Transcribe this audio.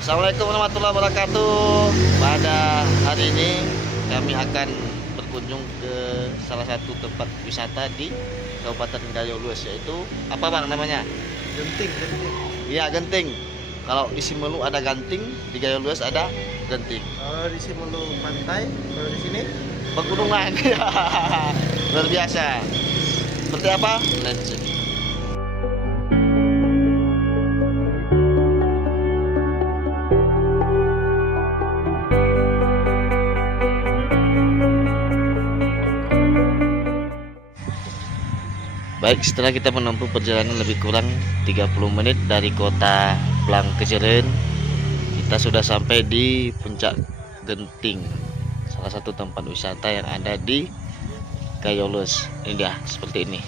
Assalamualaikum warahmatullahi wabarakatuh. Pada hari ini kami akan berkunjung ke salah satu tempat wisata di Kabupaten Gayo Lues, yaitu apa bang namanya? Genting. Iya, Genting. Kalau di Simelu ada Ganting, di Gayo Lues ada Genting. Kalau di Simelu pantai, kalau di sini Pegunungan. Luar biasa. Seperti apa? Let's see. Baik, setelah kita menempuh perjalanan lebih kurang 30 menit dari kota Blangkejeren, kita sudah sampai di puncak Genting, salah satu tempat wisata yang ada di Gayo Lues. Ini dia seperti ini.